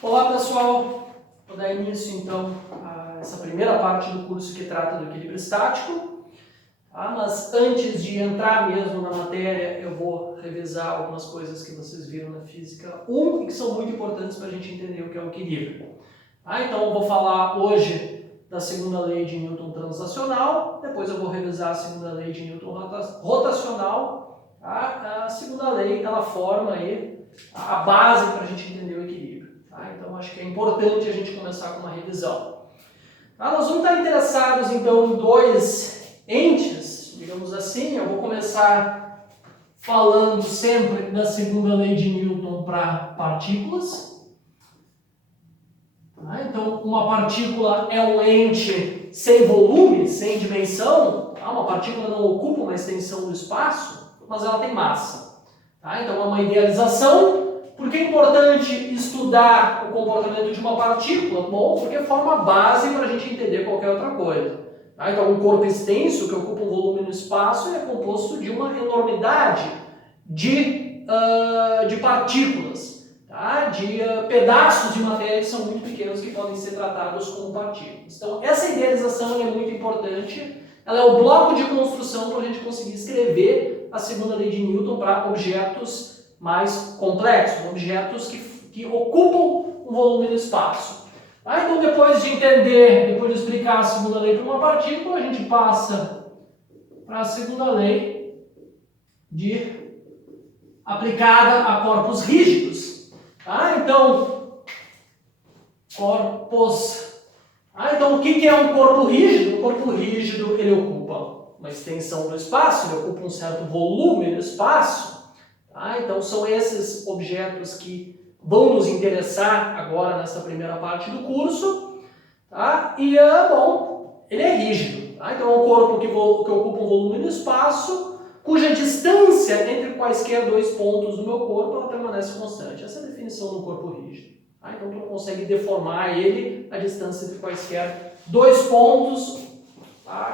Olá pessoal, vou dar início então a essa primeira parte do curso que trata do equilíbrio estático, tá? Mas antes de entrar mesmo na matéria eu vou revisar algumas coisas que vocês viram na Física 1 e que são muito importantes para a gente entender o que é o equilíbrio. Tá? Então eu vou falar hoje da segunda lei de Newton translacional, depois eu vou revisar a segunda lei de Newton rotacional. Tá? A segunda lei ela forma aí a base para a gente entender o equilíbrio. Então, acho que é importante a gente começar com uma revisão. Nós vamos estar interessados, então, em dois entes, digamos assim. Eu vou começar falando sempre da segunda lei de Newton para partículas. Então, uma partícula é um ente sem volume, sem dimensão. Uma partícula não ocupa uma extensão do espaço, mas ela tem massa. Então, é uma idealização. Por que é importante estudar o comportamento de uma partícula? Bom, porque forma a base para a gente entender qualquer outra coisa. Então, um corpo extenso que ocupa um volume no espaço é composto de uma enormidade de partículas, de pedaços de matéria que são muito pequenos que podem ser tratados como partículas. Então, essa idealização é muito importante. Ela é o bloco de construção para a gente conseguir escrever a segunda lei de Newton para objetos mais complexos, objetos que ocupam um volume no espaço. Então, depois de entender, depois de explicar a segunda lei para uma partícula, a gente passa para a segunda lei aplicada a corpos rígidos. Então, então, o que é um corpo rígido? Um corpo rígido, ele ocupa uma extensão do espaço, ele ocupa um certo volume no espaço. Então, são esses objetos que vão nos interessar agora nessa primeira parte do curso. Bom, ele é rígido. Então, é um corpo que ocupa um volume no espaço, cuja distância entre quaisquer dois pontos do meu corpo ela permanece constante. Essa é a definição do corpo rígido. Então, tu não consegue deformar ele, a distância entre quaisquer dois pontos,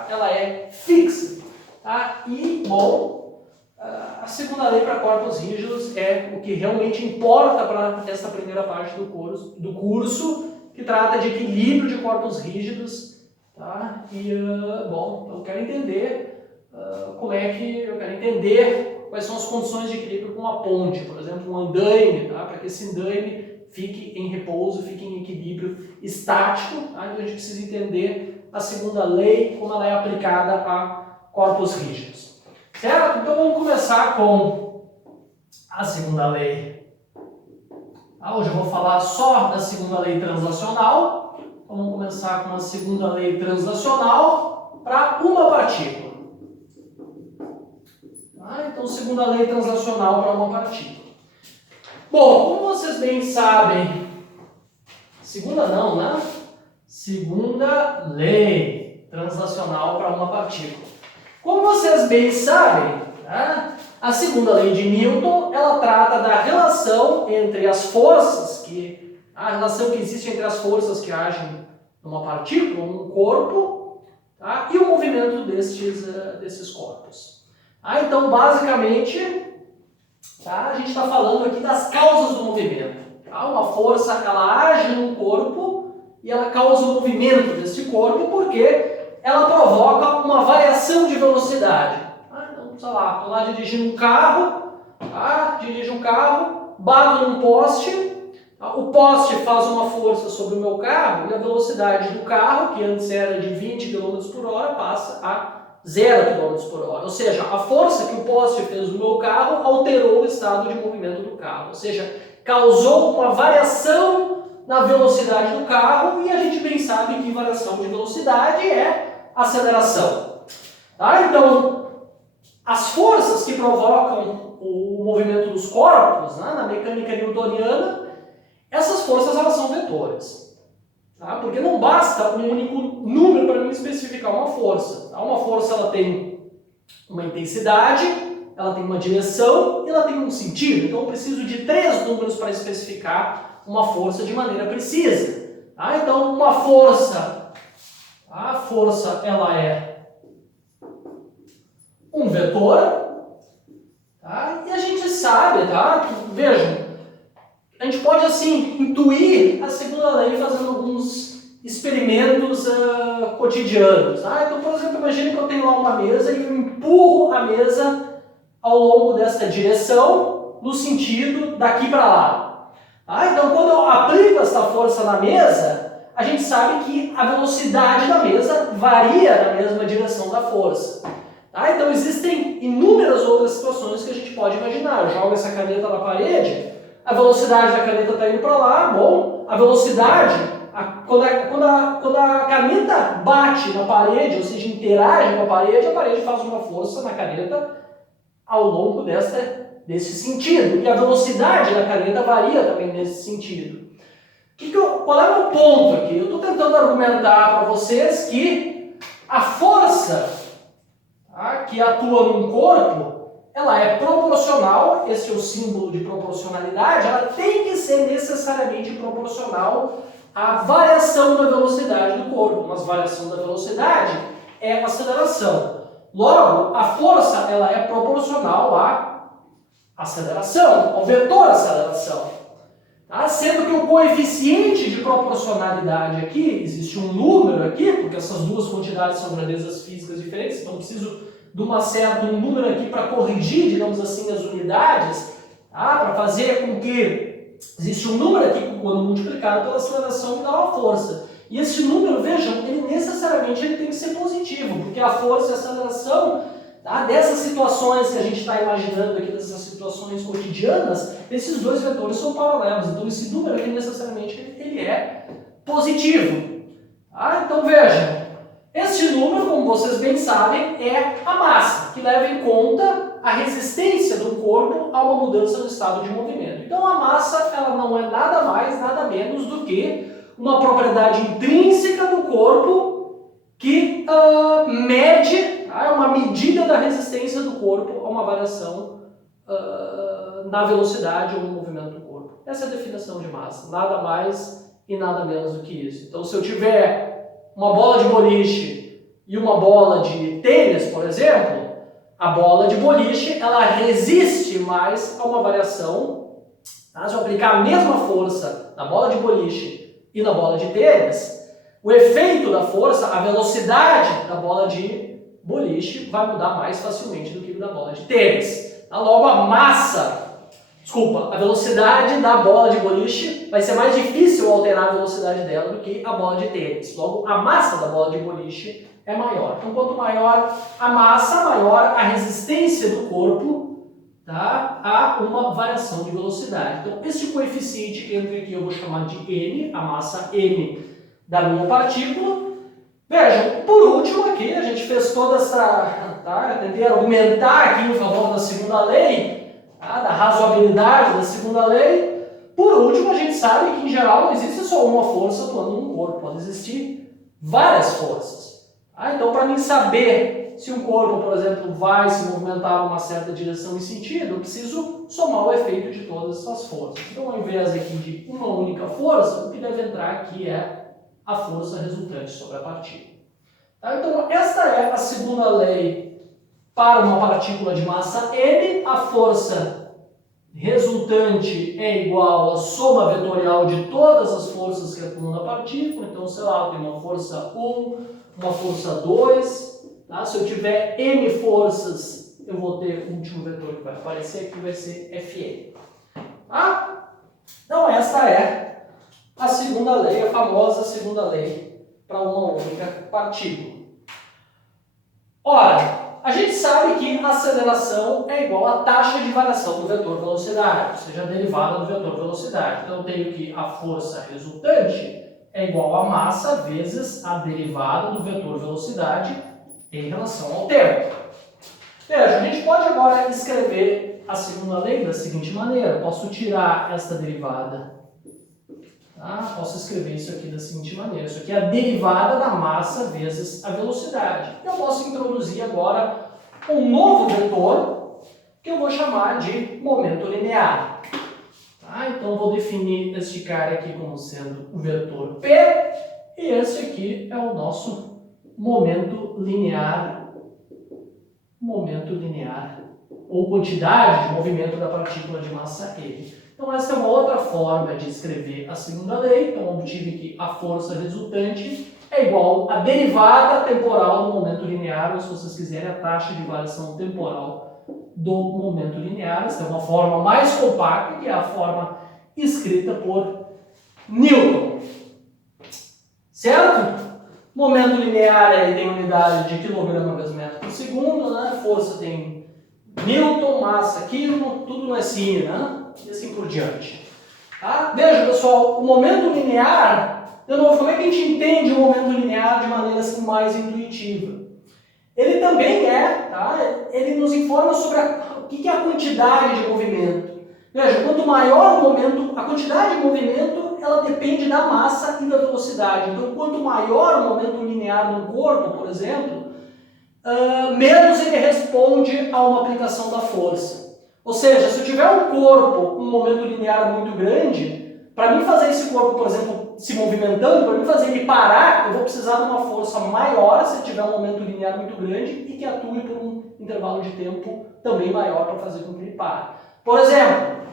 ela é fixa. Bom, a segunda lei para corpos rígidos é o que realmente importa para esta primeira parte do curso, que trata de equilíbrio de corpos rígidos. Bom, eu quero entender quais são as condições de equilíbrio com uma ponte, por exemplo, um andaime, para que esse andaime fique em repouso, fique em equilíbrio estático. Então a gente precisa entender a segunda lei, como ela é aplicada a corpos rígidos. Certo? Então vamos começar com a segunda lei. Hoje eu vou falar só da segunda lei translacional. Então vamos começar com a segunda lei translacional para uma partícula. Então, segunda lei translacional para uma partícula. Bom, como vocês bem sabem, segunda lei translacional para uma partícula. Como vocês bem sabem, a segunda lei de Newton, ela trata da relação entre as forças, a relação que existe entre as forças que agem numa partícula, num corpo, e o movimento desses corpos. Então, basicamente, a gente está falando aqui das causas do movimento. Uma força, ela age num corpo e ela causa o movimento desse corpo porque ela provoca uma variação de velocidade. Então, sei lá, estou lá dirigindo um carro, dirijo um carro, bato num poste, o poste faz uma força sobre o meu carro e a velocidade do carro, que antes era de 20 km por hora, passa a 0 km por hora. Ou seja, a força que o poste fez no meu carro alterou o estado de movimento do carro. Ou seja, causou uma variação na velocidade do carro e a gente bem sabe que variação de velocidade é aceleração. Então, as forças que provocam o movimento dos corpos, na mecânica newtoniana, essas forças elas são vetores. Porque não basta um único número para mim especificar uma força. Uma força ela tem uma intensidade, ela tem uma direção e ela tem um sentido. Então eu preciso de 3 números para especificar uma força de maneira precisa. Então uma força, a força ela é um vetor, e a gente sabe, vejam, a gente pode assim intuir a segunda lei fazendo alguns experimentos cotidianos. Então, por exemplo, imagine que eu tenho lá uma mesa e eu empurro a mesa ao longo desta direção no sentido daqui para lá. Então, quando eu aplico essa força na mesa, a gente sabe que a velocidade da mesa varia na mesma direção da força. Então, existem inúmeras outras situações que a gente pode imaginar. Eu jogo essa caneta na parede, a velocidade da caneta está indo para lá, bom, a velocidade, quando a caneta bate na parede, ou seja, interage com a parede faz uma força na caneta ao longo desse sentido. E a velocidade da caneta varia também nesse sentido. Qual é o meu ponto aqui? Eu estou tentando argumentar para vocês que a força que atua num corpo, ela é proporcional, esse é o símbolo de proporcionalidade, ela tem que ser necessariamente proporcional à variação da velocidade do corpo. Mas variação da velocidade é aceleração. Logo, a força ela é proporcional à aceleração, ao vetor aceleração. Sendo que o coeficiente de proporcionalidade aqui, existe um número aqui, porque essas duas quantidades são grandezas físicas diferentes, então eu preciso de um número aqui para corrigir, digamos assim, as unidades, para fazer com que existe um número aqui que, quando multiplicado pela aceleração, me dá uma força. E esse número, vejam, ele necessariamente tem que ser positivo, porque a força e a aceleração, dessas situações que a gente está imaginando aqui, dessas situações cotidianas, esses dois vetores são paralelos. Então esse número aqui necessariamente ele é positivo. Então vejam, este número, como vocês bem sabem, é a massa, que leva em conta a resistência do corpo a uma mudança no estado de movimento. Então a massa ela não é nada mais, nada menos do que uma propriedade intrínseca do corpo que mede, é uma medida da resistência do corpo a uma variação na velocidade ou no movimento do corpo. Essa é a definição de massa, nada mais e nada menos do que isso. Então, se eu tiver uma bola de boliche e uma bola de tênis, por exemplo, a bola de boliche ela resiste mais a uma variação. Se eu aplicar a mesma força na bola de boliche e na bola de tênis, o efeito da força, a velocidade da bola de boliche vai mudar mais facilmente do que da bola de tênis. Logo, a velocidade da bola de boliche vai ser mais difícil alterar a velocidade dela do que a bola de tênis. Logo, a massa da bola de boliche é maior. Então, quanto maior a massa, maior a resistência do corpo a uma variação de velocidade. Então, esse coeficiente que entra aqui eu vou chamar de M, a massa M da minha partícula. Vejam, por último aqui, a gente fez toda essa... eu tentei argumentar aqui em favor da segunda lei, da razoabilidade da segunda lei. Por último, a gente sabe que, em geral, não existe só uma força atuando num corpo, pode existir várias forças. Então, para mim saber se um corpo, por exemplo, vai se movimentar numa certa direção e sentido, eu preciso somar o efeito de todas essas forças. Então, ao invés aqui de uma única força, o que deve entrar aqui é a força resultante sobre a partícula. Então, esta é a segunda lei para uma partícula de massa M. A força resultante é igual à soma vetorial de todas as forças que atuam na partícula. Então, sei lá, eu tenho uma força 1, uma força 2. Se eu tiver M forças, eu vou ter o último vetor que vai aparecer aqui, vai ser Fn. Então, esta é a segunda lei, a famosa segunda lei para uma única partícula. Ora, a gente sabe que a aceleração é igual à taxa de variação do vetor velocidade, ou seja, a derivada do vetor velocidade. Então, eu tenho que a força resultante é igual à massa vezes a derivada do vetor velocidade em relação ao tempo. Veja, a gente pode agora escrever a segunda lei da seguinte maneira. Eu posso tirar esta derivada. Posso escrever isso aqui da seguinte maneira. Isso aqui é a derivada da massa vezes a velocidade. Eu posso introduzir agora um novo vetor que eu vou chamar de momento linear. Então, eu vou definir este cara aqui como sendo o vetor P, e esse aqui é o nosso momento linear ou quantidade de movimento da partícula de massa M. Então essa é uma outra forma de escrever a segunda lei. Então obtive que a força resultante é igual à derivada temporal do momento linear, ou se vocês quiserem, a taxa de variação temporal do momento linear. Essa é uma forma mais compacta, que é a forma escrita por Newton. Certo? Momento linear aí tem unidade de quilograma vezes metro por segundo, né? Força tem Newton, massa, quilo, tudo no SI, né? E assim por diante. Tá? Veja, pessoal, o momento linear, de novo, como é que a gente entende o momento linear de maneira assim mais intuitiva? Ele também tá? Ele nos informa sobre o que é a quantidade de movimento. Veja, quanto maior o momento, a quantidade de movimento, ela depende da massa e da velocidade. Então, quanto maior o momento linear no corpo, por exemplo, menos ele responde a uma aplicação da força. Ou seja, se eu tiver um corpo com um momento linear muito grande, para mim fazer esse corpo, por exemplo, se movimentando, para mim fazer ele parar, eu vou precisar de uma força maior se eu tiver um momento linear muito grande e que atue por um intervalo de tempo também maior para fazer com que ele pare. Por exemplo,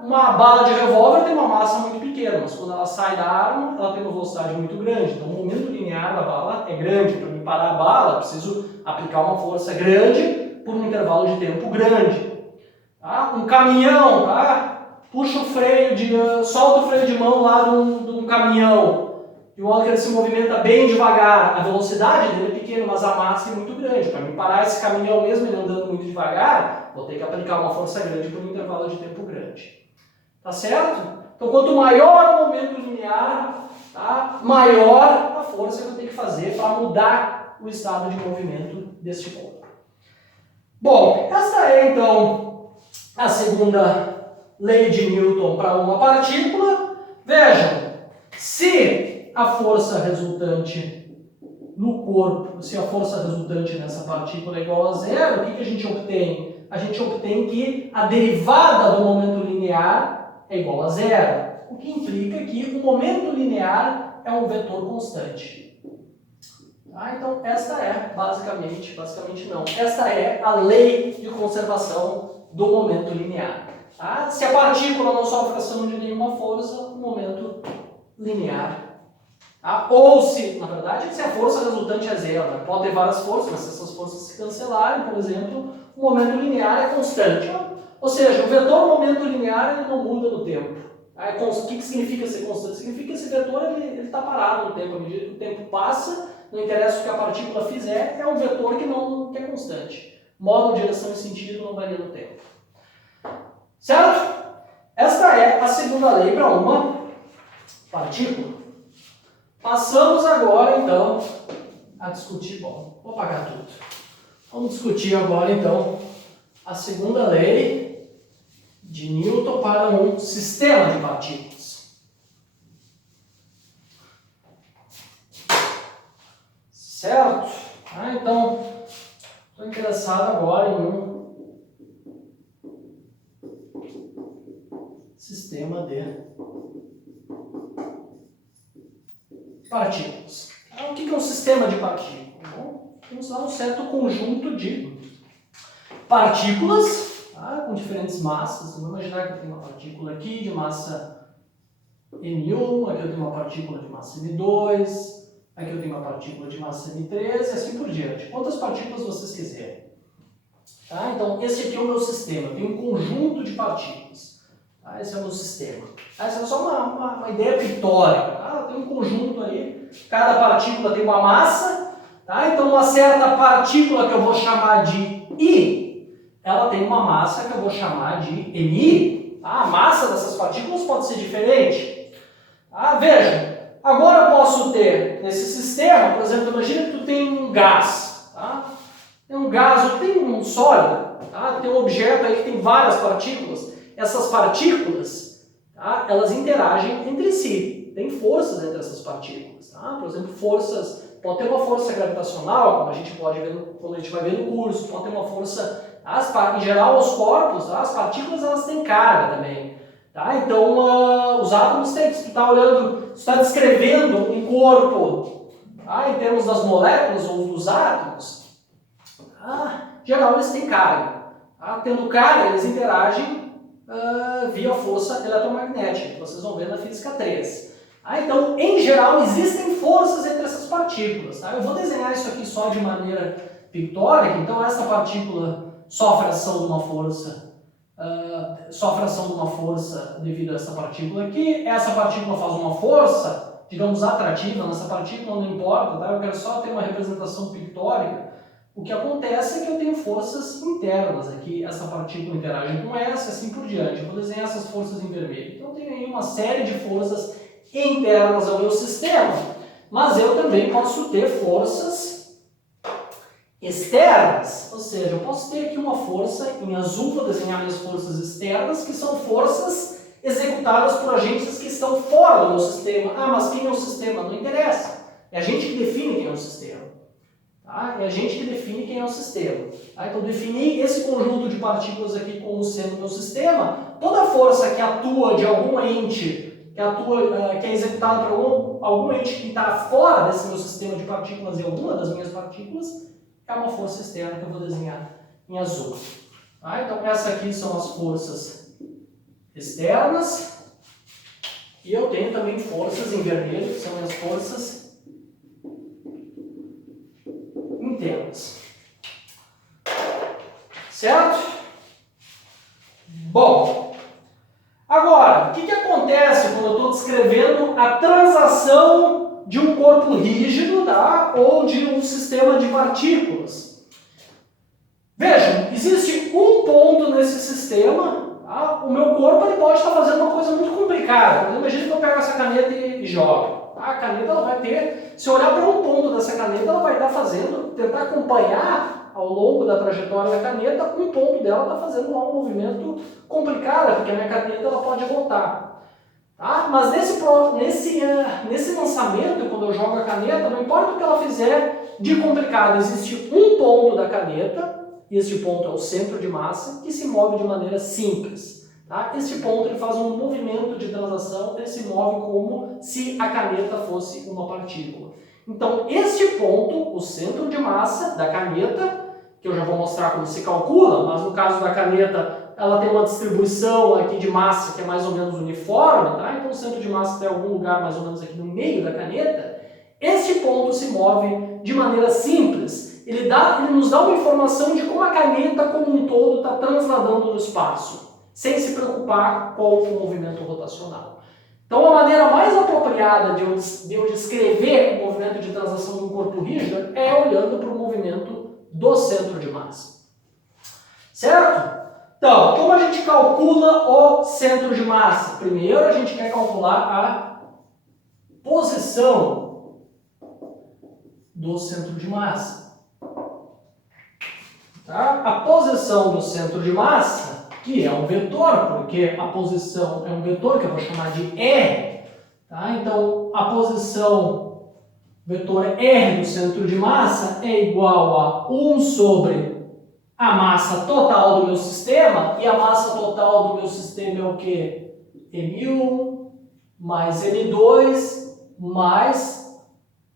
uma bala de revólver tem uma massa muito pequena, mas quando ela sai da arma, ela tem uma velocidade muito grande. Então, o momento linear da bala é grande. Para me parar a bala, eu preciso aplicar uma força grande por um intervalo de tempo grande. Um caminhão, puxa o freio, solta o freio de mão lá de um caminhão. De modo que ele se movimenta bem devagar. A velocidade dele é pequena, mas a massa é muito grande. Para me parar esse caminhão mesmo ele andando muito devagar, vou ter que aplicar uma força grande por um intervalo de tempo grande. Tá certo? Então, quanto maior o momento linear, maior a força que eu tenho que fazer para mudar o estado de movimento deste corpo. Bom, essa é então a segunda lei de Newton para uma partícula. Vejam, se a força resultante no corpo, se a força resultante nessa partícula é igual a zero, o que a gente obtém? A gente obtém que a derivada do momento linear é igual a zero, o que implica que o momento linear é um vetor constante. Então, esta é, basicamente não, esta é a lei de conservação do momento linear. Se a partícula não sofre ação de nenhuma força, o momento linear. Ou se, na verdade, se a força resultante é zero, né? Pode ter várias forças, mas se essas forças se cancelarem, por exemplo, o momento linear é constante. Ou seja, o vetor momento linear ele não muda no tempo. O que significa ser constante? Significa que esse vetor está parado no tempo. À medida que o tempo passa, não interessa o que a partícula fizer, é um vetor que é constante. Modo, direção e sentido não varia no tempo. Certo? Esta é a segunda lei para uma partícula. Passamos agora, então, a discutir... Bom, vou apagar tudo. Vamos discutir agora, então, a segunda lei de Newton para um sistema de partículas. Certo? Então, estou interessado agora em um sistema de partículas. O que é um sistema de partículas? Bom, temos lá um certo conjunto de partículas com diferentes massas. Vamos imaginar que eu tenho uma partícula aqui de massa M1, aqui eu tenho uma partícula de massa M2, aqui eu tenho uma partícula de massa M3 e assim por diante. Quantas partículas vocês quiserem. Então, esse aqui é o meu sistema. Eu tenho um conjunto de partículas. Esse é o meu sistema. Essa é só uma ideia pictórica. Tem um conjunto aí, cada partícula tem uma massa. Então, uma certa partícula que eu vou chamar de I, ela tem uma massa que eu vou chamar de MI. A massa dessas partículas pode ser diferente. Veja, agora eu posso ter nesse sistema, por exemplo, imagina que tu tem um gás. Tem um gás, tem um sólido, tem um objeto aí que tem várias partículas. Essas partículas, elas interagem entre si. Tem forças entre essas partículas. Por exemplo, pode ter uma força gravitacional, como a gente pode ver quando a gente vai ver no curso. Pode ter uma força, em geral, os corpos, as partículas, elas têm carga também. Então, os átomos têm, se tu está descrevendo um corpo, em termos das moléculas ou dos átomos, em geral, eles têm carga. Tá? Tendo carga, eles interagem via força eletromagnética, que vocês vão ver na física 3. Tá? Então, em geral, existem forças entre essas partículas. Tá? Eu vou desenhar isso aqui só de maneira pictórica. Então, essa partícula sofre ação de uma força, devido a essa partícula aqui. Essa partícula faz uma força, digamos, atrativa nessa partícula, não importa, tá? Eu quero só ter uma representação pictórica. O que acontece é que eu tenho forças internas aqui, essa partícula interage com essa, assim por diante. Eu vou desenhar essas forças em vermelho. Então, eu tenho aí uma série de forças internas ao meu sistema, mas eu também posso ter forças externas, ou seja, eu posso ter aqui uma força, em azul vou desenhar minhas forças externas, que são forças executadas por agentes que estão fora do meu sistema. Ah, mas quem é o sistema? Não interessa. É a gente que define quem é o sistema. Tá? É a gente que define quem é o sistema. Tá? Então, definir esse conjunto de partículas aqui como sendo meu sistema, toda força que atua de algum ente, que é executada por algum ente que está fora desse meu sistema de partículas e alguma das minhas partículas, é uma força externa que eu vou desenhar em azul. Tá? Então, essas aqui são as forças externas. E eu tenho também forças em vermelho, que são as forças internas. Certo? Bom, agora, o que acontece quando eu estou descrevendo a transação de um corpo rígido, tá? Ou de um sistema de partículas? Vejam, existe um ponto nesse sistema. Tá? O meu corpo ele pode estar fazendo uma coisa muito complicada. Imagina que eu pego essa caneta e jogo. Tá? A caneta ela vai ter, se eu olhar para um ponto dessa caneta, ela vai estar fazendo, tentar acompanhar ao longo da trajetória da caneta, um ponto dela está fazendo um movimento complicado, porque a minha caneta ela pode voltar. Tá? Mas nesse lançamento, quando eu jogo a caneta, não importa o que ela fizer de complicado, existe um ponto da caneta, e este ponto é o centro de massa, que se move de maneira simples. Tá? Este ponto ele faz um movimento de translação, ele se move como se a caneta fosse uma partícula. Então, este ponto, o centro de massa da caneta, que eu já vou mostrar como se calcula, mas no caso da caneta, ela tem uma distribuição aqui de massa que é mais ou menos uniforme, tá? Então o centro de massa está em algum lugar mais ou menos aqui no meio da caneta. Este ponto se move de maneira simples. Ele nos dá uma informação de como a caneta como um todo está transladando no espaço, sem se preocupar com o movimento rotacional. Então a maneira mais apropriada de eu descrever o movimento de translação de um corpo rígido é olhando para o movimento do centro de massa. Certo? Então, como a gente calcula o centro de massa? Primeiro, a gente quer calcular a posição do centro de massa. Tá? A posição do centro de massa, que é um vetor, porque a posição é um vetor que eu vou chamar de R. Tá? Então, a posição vetor R do centro de massa é igual a 1 sobre a massa total do meu sistema, e a massa total do meu sistema é o quê? M1 mais M2 mais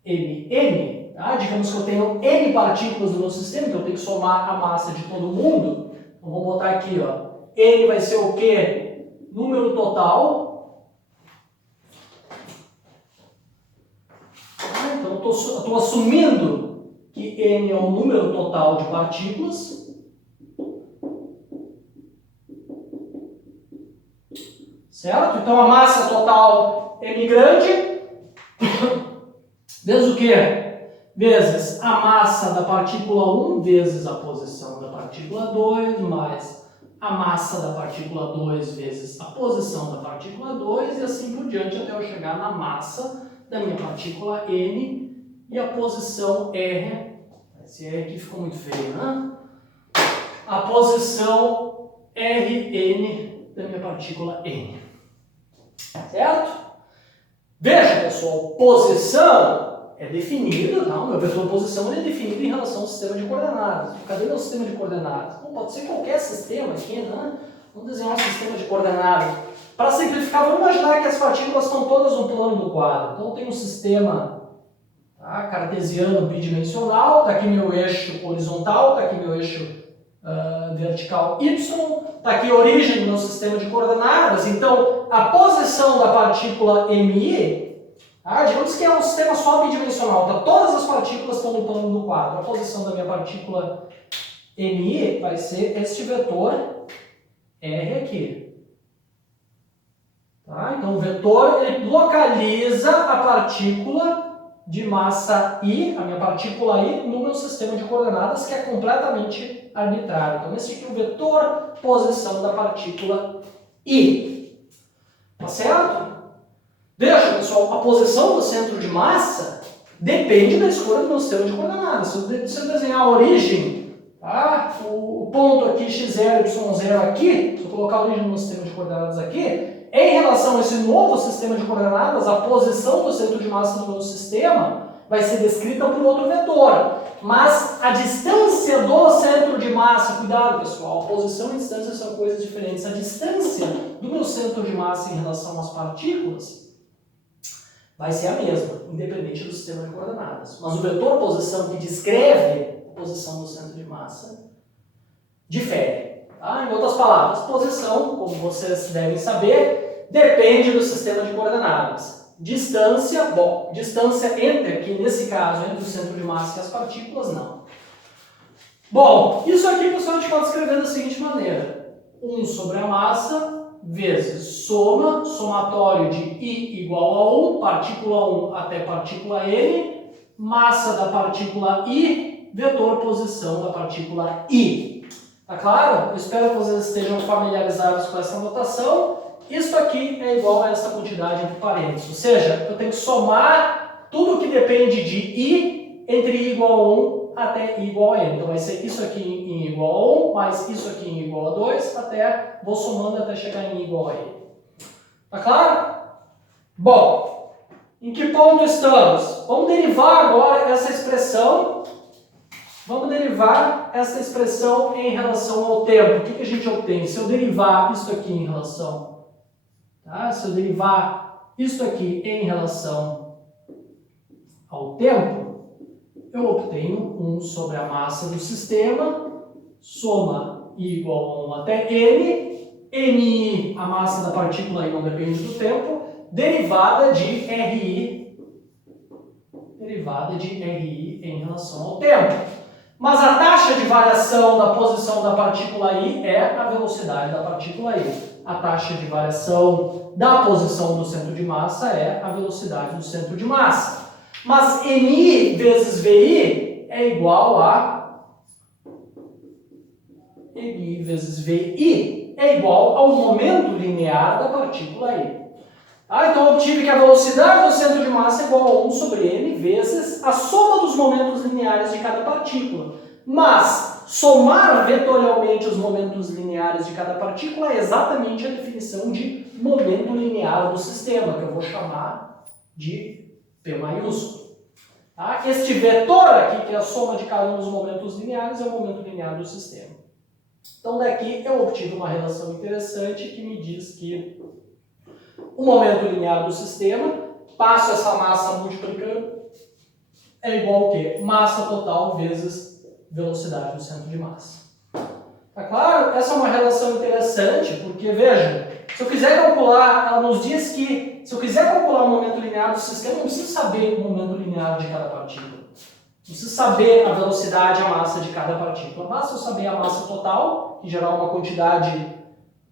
Mn. Tá? Digamos que eu tenho N partículas do meu sistema, então eu tenho que somar a massa de todo mundo. Então vamos botar aqui, ó. N vai ser o quê? Número total. Então eu estou assumindo que N é o número total de partículas. Certo? Então a massa total M grande vezes o quê? Vezes a massa da partícula 1 vezes a posição da partícula 2 mais a massa da partícula 2 vezes a posição da partícula 2 e assim por diante até eu chegar na massa da minha partícula N e a posição R. Esse R aqui ficou muito feio, né? A posição Rn da minha partícula N. Certo? Veja, pessoal, posição é definida, não, meu vetor de posição é definido em relação ao sistema de coordenadas. Cadê meu sistema de coordenadas? Bom, pode ser qualquer sistema aqui, né? Vamos desenhar um sistema de coordenadas. Para simplificar, vamos imaginar que as partículas estão todas no plano do quadro. Então, tem um sistema cartesiano bidimensional, está aqui meu eixo horizontal, está aqui meu eixo vertical y, está aqui a origem do meu sistema de coordenadas, então a posição da partícula MI, digamos que é um sistema só bidimensional, tá? Todas as partículas estão no plano do quadro, a posição da minha partícula MI vai ser este vetor R aqui. Tá? Então o vetor ele localiza a partícula de massa I, a minha partícula I, no meu sistema de coordenadas, que é completamente arbitrário. Então, esse aqui é o vetor posição da partícula I. Tá certo? Veja, pessoal, a posição do centro de massa depende da escolha do meu sistema de coordenadas. Se eu desenhar a origem, tá? O ponto aqui, x0, y0 aqui, se eu colocar a origem do meu sistema de coordenadas aqui, em relação a esse novo sistema de coordenadas, a posição do centro de massa do meu sistema vai ser descrita por outro vetor. Mas a distância do centro de massa, cuidado pessoal, posição e distância são coisas diferentes. A distância do meu centro de massa em relação às partículas vai ser a mesma, independente do sistema de coordenadas. Mas o vetor posição que descreve a posição do centro de massa difere. Em outras palavras, posição, como vocês devem saber, depende do sistema de coordenadas. Distância, distância entre, aqui nesse caso, entre o centro de massa e as partículas, não. Bom, isso aqui, pessoal, a gente pode escrever da seguinte maneira. 1 sobre a massa vezes soma, somatório de I igual a 1, partícula 1 até partícula N, massa da partícula I, vetor posição da partícula I. Tá claro? Eu espero que vocês estejam familiarizados com essa notação. Isso aqui é igual a essa quantidade entre parênteses. Ou seja, eu tenho que somar tudo que depende de I entre I igual a 1 até I igual a N. Então vai ser isso aqui em I igual a 1, mais isso aqui em I igual a 2, até, vou somando até chegar em I igual a N. Tá claro? Bom, em que ponto estamos? Vamos derivar agora essa expressão. Vamos derivar essa expressão em relação ao tempo. O que a gente obtém? Se eu derivar isso aqui em relação... Se eu derivar isso aqui em relação ao tempo, eu obtenho 1 sobre a massa do sistema, soma I igual a 1 até N, Ni, a massa da partícula I não depende do tempo, derivada de Ri em relação ao tempo. Mas a taxa de variação da posição da partícula I é a velocidade da partícula I. A taxa de variação da posição do centro de massa é a velocidade do centro de massa. Mas Ni vezes Vi é igual a... Ni vezes Vi é igual ao momento linear da partícula I. Então eu obtive que a velocidade do centro de massa é igual a 1 sobre N vezes a soma dos momentos lineares de cada partícula. Mas somar vetorialmente os momentos lineares de cada partícula é exatamente a definição de momento linear do sistema, que eu vou chamar de P maiúsculo. Este vetor aqui, que é a soma de cada um dos momentos lineares, é o momento linear do sistema. Então daqui eu obtive uma relação interessante que me diz que o momento linear do sistema, passo essa massa multiplicando, é igual ao quê? Massa total vezes velocidade do centro de massa. Tá claro? Essa é uma relação interessante, porque, veja, se eu quiser calcular, ela nos diz que, se eu quiser calcular o momento linear do sistema, eu não preciso saber o momento linear de cada partícula. Não preciso saber a velocidade e a massa de cada partícula. Basta eu saber a massa total, que gerar uma quantidade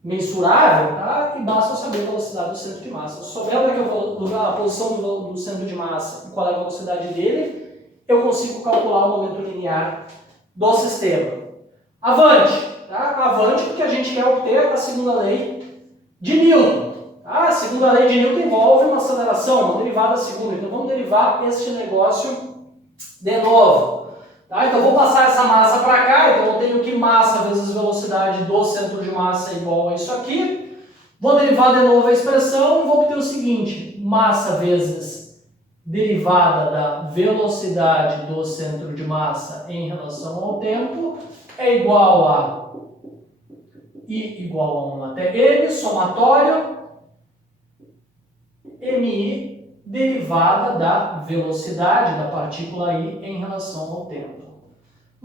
mensurável, e basta eu saber a velocidade do centro de massa. Se eu souber a posição do centro de massa e qual é a velocidade dele, eu consigo calcular o momento linear do sistema. Avante! Avante porque a gente quer obter a segunda lei de Newton. A segunda lei de Newton envolve uma aceleração, uma derivada segunda. Então vamos derivar este negócio de novo. Então eu vou passar essa massa para cá, então eu tenho que massa vezes velocidade do centro de massa é igual a isso aqui. Vou derivar de novo a expressão e vou obter o seguinte: massa vezes derivada da velocidade do centro de massa em relação ao tempo é igual a I igual a 1 até N, somatório, Mi derivada da velocidade da partícula I em relação ao tempo.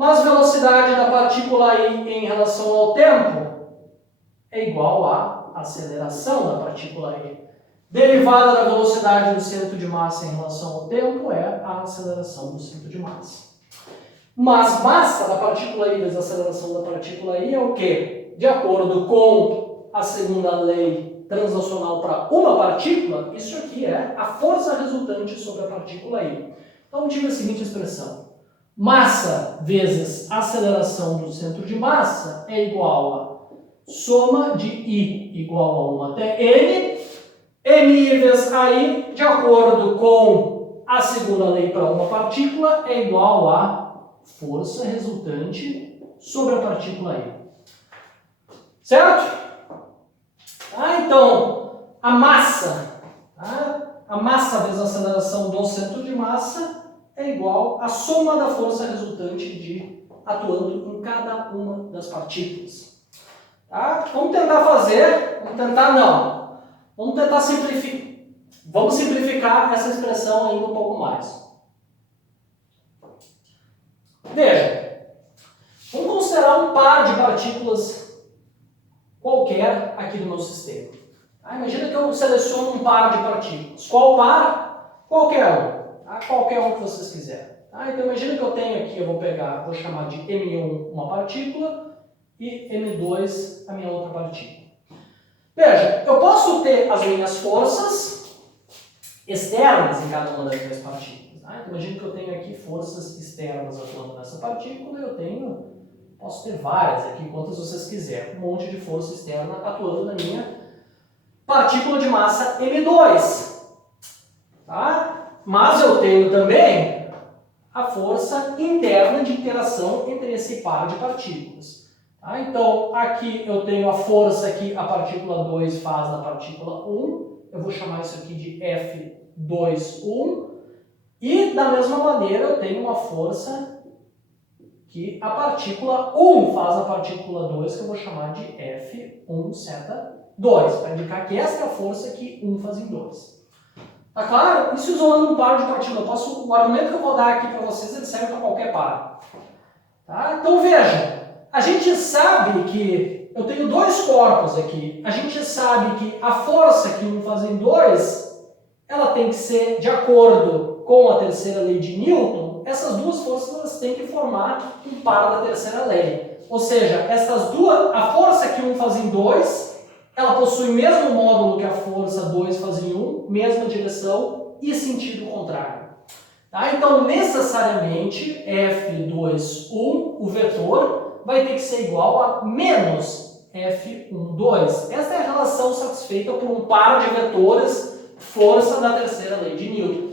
Mas velocidade da partícula I em relação ao tempo é igual à aceleração da partícula I. Derivada da velocidade do centro de massa em relação ao tempo é a aceleração do centro de massa. Mas massa da partícula I vezes a aceleração da partícula I é o quê? De acordo com a segunda lei translacional para uma partícula, isso aqui é a força resultante sobre a partícula I. Então, tive a seguinte expressão. Massa vezes aceleração do centro de massa é igual a soma de I igual a 1 até N, MI vezes AI, de acordo com a segunda lei para uma partícula, é igual a força resultante sobre a partícula I. Certo? Então, a massa vezes a aceleração do centro de massa é igual à soma da força resultante atuando em cada uma das partículas. Tá? Vamos tentar simplificar. Vamos simplificar essa expressão ainda um pouco mais. Veja, vamos considerar um par de partículas qualquer aqui do meu sistema. Tá? Imagina que eu seleciono um par de partículas. Qual par? Qualquer um. Tá? Qualquer um que vocês quiserem. Tá? Então imagina que eu tenho aqui, vou chamar de M1 uma partícula e M2 a minha outra partícula. Veja, eu posso ter as minhas forças externas em cada uma das minhas partículas. Tá? Então imagina que eu tenho aqui forças externas atuando nessa partícula e posso ter várias aqui, quantas vocês quiserem. Um monte de força externa atuando na minha partícula de massa M2. Tá? Mas eu tenho também a força interna de interação entre esse par de partículas. Tá? Então, aqui eu tenho a força que a partícula 2 faz na partícula 1. Eu vou chamar isso aqui de F21. E, da mesma maneira, eu tenho uma força que a partícula 1 faz na partícula 2, que eu vou chamar de F1 seta 2, para indicar que esta é a força que 1 faz em 2. Tá claro? Isso isolando um par de partículas. O argumento que eu vou dar aqui para vocês, ele serve para qualquer par. Tá? Então veja, a gente sabe que eu tenho dois corpos aqui. A gente sabe que a força que 1 faz em 2, ela tem que ser de acordo com a terceira lei de Newton. Essas duas forças elas têm que formar um par da terceira lei. Ou seja, a força que 1 faz em 2, ela possui o mesmo módulo que a força 2 faz em 1, mesma direção e sentido contrário. Tá? Então, necessariamente, F21, o vetor, vai ter que ser igual a menos F12. Essa é a relação satisfeita por um par de vetores, força da terceira lei de Newton.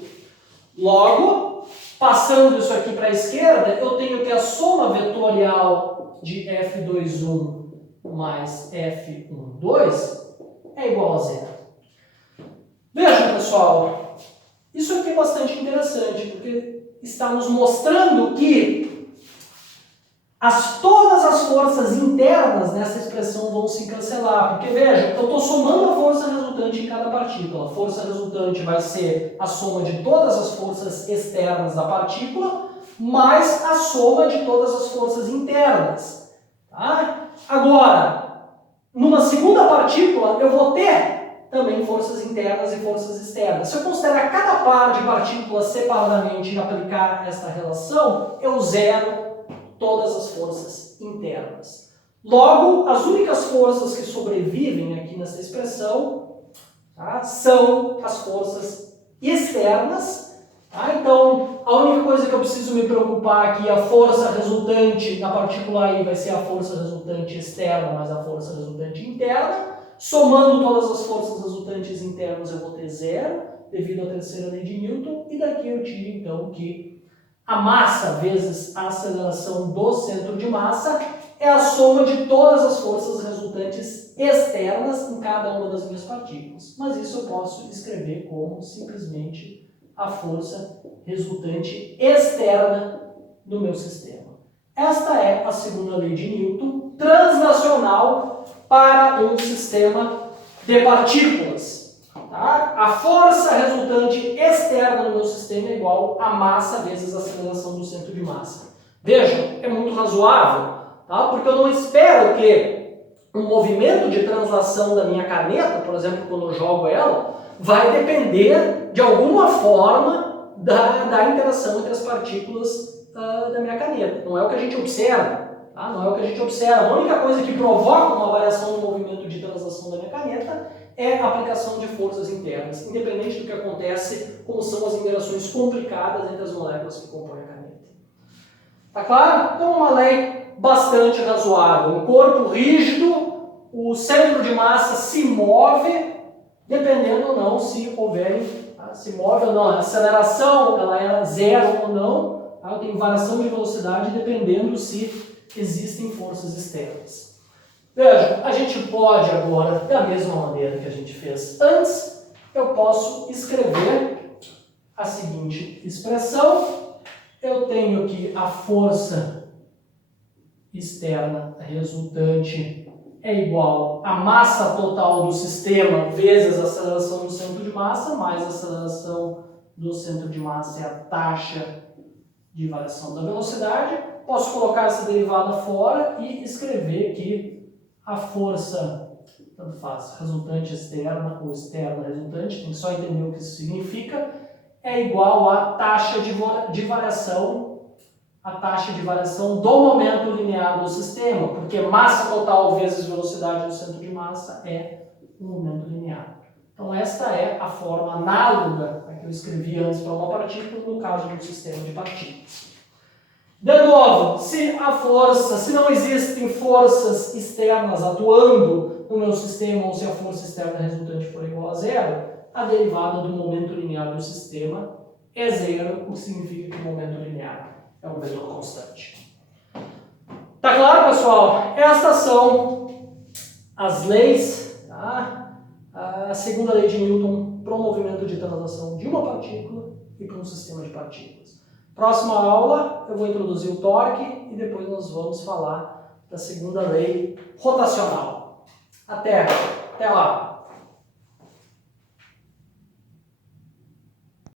Logo, passando isso aqui para a esquerda, eu tenho que a soma vetorial de F21 mais F12 é igual a zero. Vejam, pessoal, isso aqui é bastante interessante, porque está nos mostrando que todas as forças internas nessa expressão vão se cancelar. Porque, veja, eu estou somando a força resultante em cada partícula. A força resultante vai ser a soma de todas as forças externas da partícula, mais a soma de todas as forças internas. Tá? Agora, numa segunda partícula, eu vou ter também forças internas e forças externas. Se eu considerar cada par de partículas separadamente e aplicar esta relação, eu zero todas as forças internas. Logo, as únicas forças que sobrevivem aqui nessa expressão, tá, são as forças externas. Tá? Então, a única coisa que eu preciso me preocupar aqui é a força resultante na partícula I vai ser a força resultante externa mais a força resultante interna. Somando todas as forças resultantes internas eu vou ter zero, devido à terceira lei de Newton, e daqui eu tiro então que a massa vezes a aceleração do centro de massa é a soma de todas as forças resultantes externas em cada uma das minhas partículas. Mas isso eu posso escrever como simplesmente a força resultante externa no meu sistema. Esta é a segunda lei de Newton, translacional para um sistema de partículas. Tá? A força resultante externa no meu sistema é igual a massa vezes a aceleração do centro de massa. Vejam, é muito razoável, tá? Porque eu não espero que o movimento de translação da minha caneta, por exemplo, quando eu jogo ela, vai depender de alguma forma da interação entre as partículas da minha caneta. Não é o que a gente observa, tá? Não é o que a gente observa. A única coisa que provoca uma variação no movimento de translação da minha caneta é a aplicação de forças internas, independente do que acontece, como são as interações complicadas entre as moléculas que compõem a caneta. Tá claro? Então, uma lei bastante razoável. Um corpo rígido, o centro de massa se move, dependendo ou não se houver, tá? Se move ou não. A aceleração ela é zero ou não. Tá? Eu tenho variação de velocidade dependendo se existem forças externas. Veja, a gente pode agora, da mesma maneira que a gente fez antes, eu posso escrever a seguinte expressão. Eu tenho que a força externa resultante é igual à massa total do sistema vezes a aceleração do centro de massa, mais a aceleração do centro de massa é a taxa de variação da velocidade. Posso colocar essa derivada fora e escrever que a força, tanto faz, resultante externa ou externa resultante, tem que só entender o que isso significa, é igual à taxa de variação, a taxa de variação do momento linear do sistema, porque massa total vezes velocidade do centro de massa é o momento linear. Então esta é a forma análoga a que eu escrevi antes para uma partícula, no caso de um sistema de partículas. De novo, se não existem forças externas atuando no meu sistema, ou se a força externa resultante for igual a zero, a derivada do momento linear do sistema é zero, o que significa que o momento linear é um vetor constante. Tá claro, pessoal? Estas são as leis, tá? A segunda lei de Newton para o movimento de translação de uma partícula e para um sistema de partículas. Próxima aula eu vou introduzir o torque e depois nós vamos falar da segunda lei rotacional. Até lá!